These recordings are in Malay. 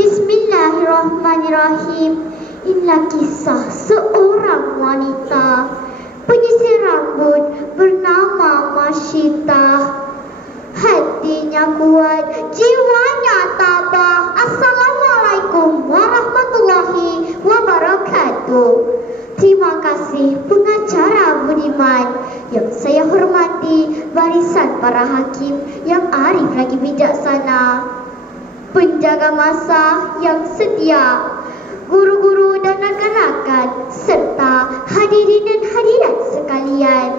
Bismillahirrahmanirrahim. Inilah kisah seorang wanita penyisir rambut bernama Masyitah. Hatinya kuat, jiwanya tabah. Assalamualaikum warahmatullahi wabarakatuh. Terima kasih pengacara budiman yang saya hormati, barisan para hakim yang arif lagi bijaksana, penjaga masa yang setia, guru-guru dan rakan-rakan, serta hadirin dan hadirat sekalian.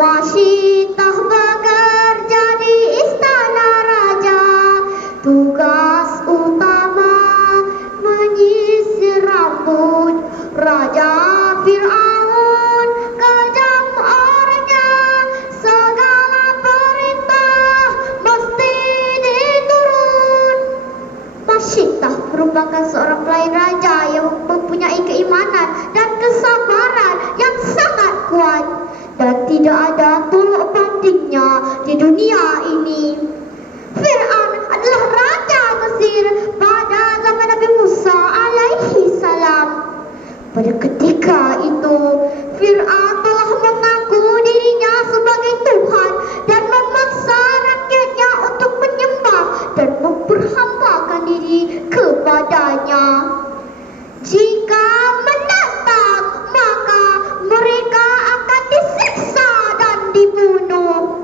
Masyitah bekerja di istana raja, tugas utama menyisir rambut Raja Fir'aun. Kejam orangnya, segala perintah mesti diturun. Masyitah merupakan seorang pelayan raja yang mempunyai keimanan dan kesabaran yang sangat kuat, dan tidak ada tolak bandingnya di dunia ini. Fir'aun adalah raja Mesir pada zaman Nabi Musa alaihi salam. Pada ketika itu, Fir'aun telah mengaku dirinya sebagai Tuhan dan memaksa rakyatnya untuk menyembah dan memperhambakan diri kepadanya. Jika menentang, maka mereka akan disiksa dan dibunuh.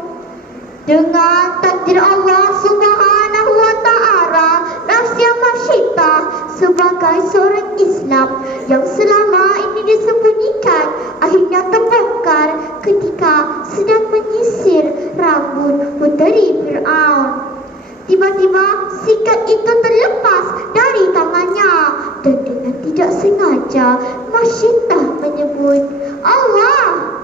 Dengan takdir Allah Subhanahu wa Ta'ala, rahsia Masyitah sebagai seorang Islam yang selama ini disembunyikan akhirnya terbongkar ketika sedang menyisir rambut puteri Fir'aun. Tiba-tiba sikat itu terlepas dari tangannya, dan dengan tidak sengaja Masyitah menyebut Allah.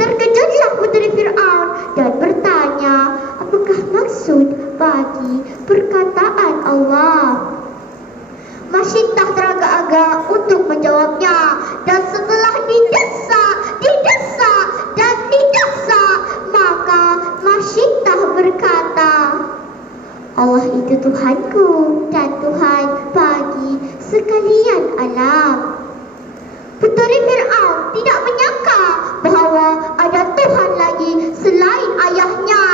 Terkejutlah puteri Fir'aun dan bertanya, apakah maksud bagi perkataan Allah? Masyitah teragak-agak untuk menjawabnya, dan setelah didesa, maka Masyitah berkata, Allah itu Tuhanku dan Tuhan bagi sekalian alam. Puteri Fir'aun tidak menyangka bahawa ada Tuhan lagi selain ayahnya.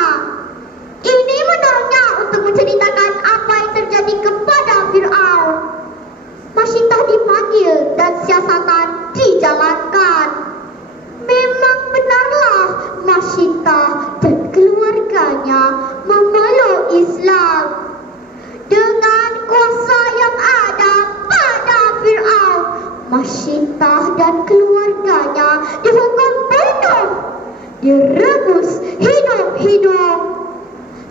Ini mendorongnya untuk menceritakan apa yang terjadi kepada Fir'aun. Masyitah dipanggil dan siasatan dijalankan. Memang benarlah Masyitah dan keluarganya memeluk Islam. Dengan kuasa yang ada pada Fir'aun, Masyitah dan keluarganya dihukum bunuh, direbus hidup-hidup.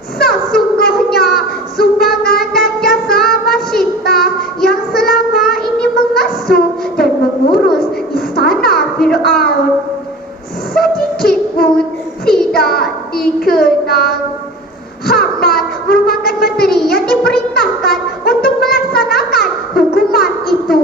Sesungguhnya sumbangan dan jasa Masyitah yang selama ini mengasuh dan mengurus istana Fir'aun sedikit pun tidak dikenang. Haman merupakan menteri yang diperintahkan untuk melaksanakan hukuman itu.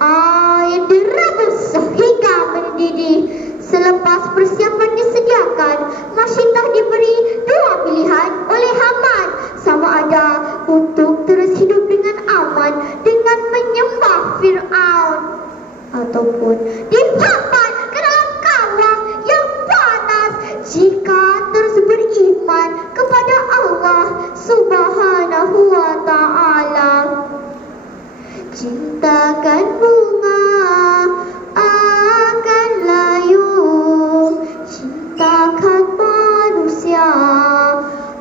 Air direbus hingga mendidih. Selepas persiapan disediakan, Masyitah diberi dua pilihan oleh Haman, sama ada untuk terus hidup dengan aman dengan menyembah Fir'aun, ataupun dihambat ke dalam kawah yang panas jika terus beriman kepada Allah Subhanahu wa Ta'ala. Cintakan bunga akan layu, cintakan manusia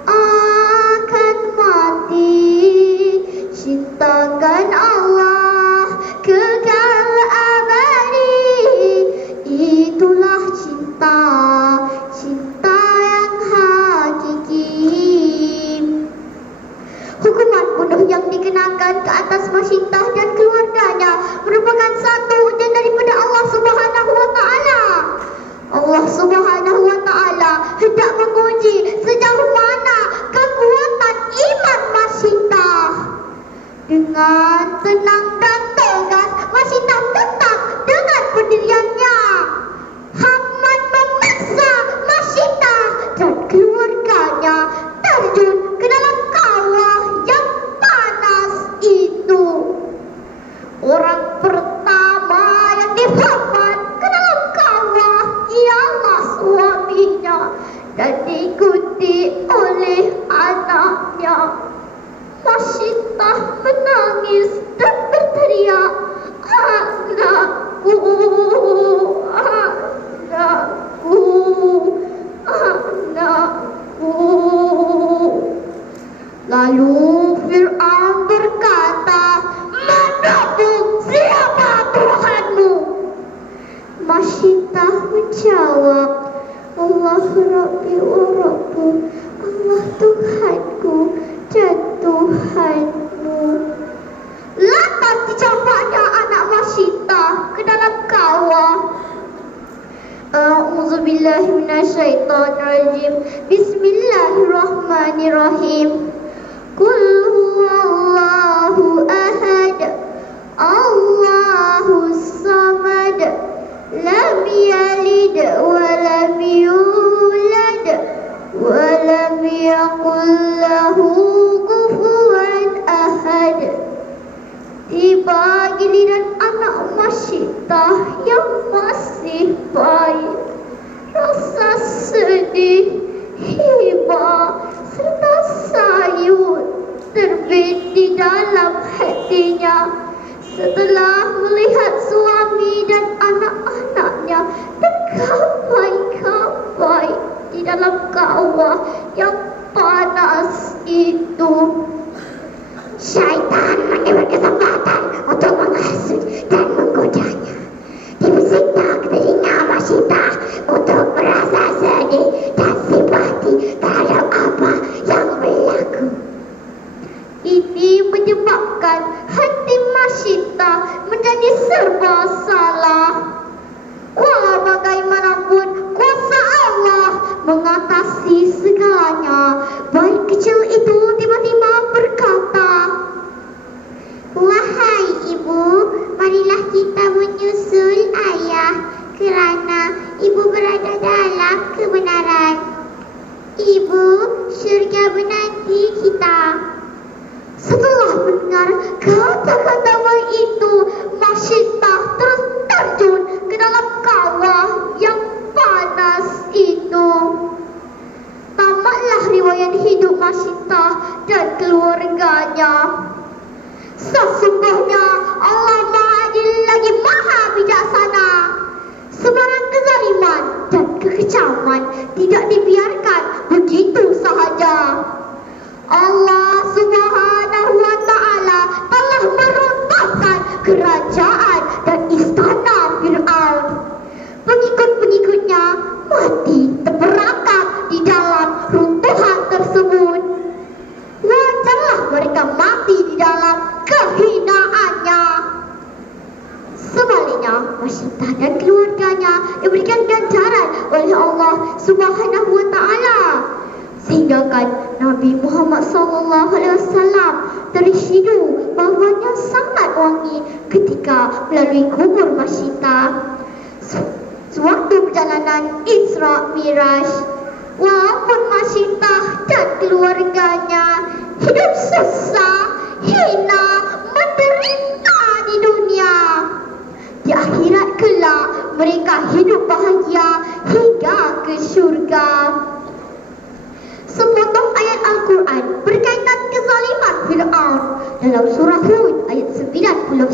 akan mati, cintakan Allah kekal abadi. Itulah cinta, cinta yang hakiki. Hukuman bunuh yang dikenakan ke atas Masyitah dan keluarganya merupakan satu ujian daripada Allah Subhanahu wa Ta'ala. Allah Subhanahu wa Ta'ala hendak menguji sejauh mana kekuatan iman Masyitah. Dengan tenang dan tegas, Masyitah tetap dengan pendiriannya. Haman memaksa Masyitah dan keluarganya terjun ke dalam kawah yang panas. Lalu Fir'aun berkata, "Menurutmu siapa Tuhanmu?" Masyitah menjawab, "Allah Rabbi wa Rabbu, Allah Tuhanku dan Tuhanmu." Lantas dicampaknya anak Masyitah ke dalam kawah. A'udzubillahi minasyaitonirrajim. Bismillahirrahmanirrahim. Qul huwallahu ahad, Allahus samad, lam yalid wa lam yulad wa lam yakul lahu kufuwan ahad. Tiba giliran anak Masyitah yang masih bayi. Rasa sedih, hibah serta sayut terbit di dalam hatinya setelah melihat suami dan anak-anaknya terkapai-kapai di dalam kawah yang panas itu. Syaitan mengambil kesempatan untuk menghasut dan menggodanya. Dibisiknya ke telinga Masyitah untuk merasa sedih dan simpati terhadap apa yang berlaku. Ini menyebabkan hati Masyitah menjadi serba salah. Walau bagaimanapun kuasa Allah mengatasi segalanya. Bayi kecil itu tiba-tiba berkata, "Wahai ibu, marilah kita menyusul ayah kerana ibu berada dalam kebenaran. Ibu, syurga menanti kita." Setelah mendengar kata-kata bayi itu, Masyitah terus terjun ke dalam kawah yang panas itu. Tamatlah riwayat hidup Masyitah dan keluarganya. Sesungguhnya Allah Maha Adil lagi Maha Bijaksana. Sebarang kezaliman dan kekecaman tidak dibiarkan begitu sahaja. Allah Subhanahu wa Ta'ala telah meruntuhkan kerajaan dan istana Fir'aun. Pengikut-pengikutnya mati terperangkap di dalam runtuhan tersebut. Wajarlah mereka mati di dalam kehinaannya. Sebaliknya, Masyitah dan keluarganya diberikan ganjaran oleh Allah Subhanahu wa Ta'ala. Sehinggakan Nabi Muhammad SAW tersyhadu bahawanya sangat wangi ketika melalui kubur Masyitah sewaktu perjalanan Isra Miraj. Walaupun Masyitah dan keluarganya hidup susah, hina, menderita di dunia, di akhirat kelak mereka hidup bahagia hingga ke syurga. Sepotong ayat Al-Quran berkaitan kezaliman Fir'aun dalam surah Hud ayat 99.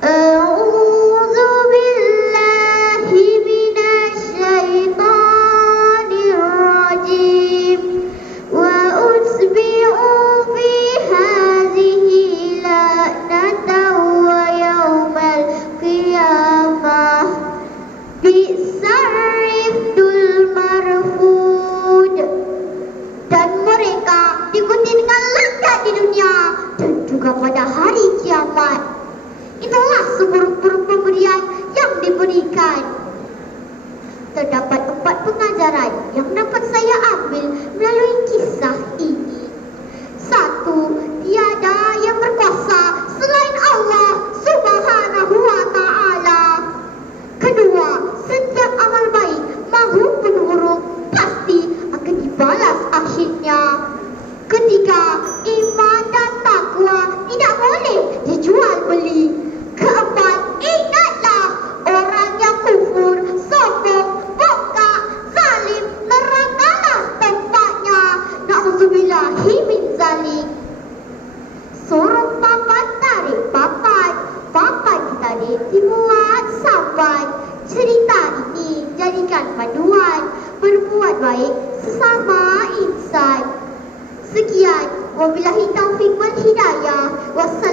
A'udzu billahi minasyaitonir rajim. Wa usbi'u fi hadhihi la'natan wa yawmal qiyamah bi'sarrifdul marfud. Dan mereka diikuti dengan laknat di dunia dan juga pada hari kiamat. Itulah seburuk-buruk pemberian yang diberikan. Terdapat 4 pengajaran yang dapat saya ambil melalui kisah ini. 1. Tiada yang berkuasa selain Allah Subhanahu wa Ta'ala. Kedua, setiap amal baik maupun buruk pasti akan dibalas akhirnya. Ketiga, iman dan takwa tidak boleh dijual beli. Keempat, ingatlah orang yang kufur, sombong, bongkak, zalim, nerakalah tempatnya. Na'udzubillahi min zalik. Sorong papan tarik papan, papan ditarik dibuat sampan. Cerita ini jadikan panduan berbuat baik sesama insan. Wabillahi taufiq wal hidayah. Wassalamualaikum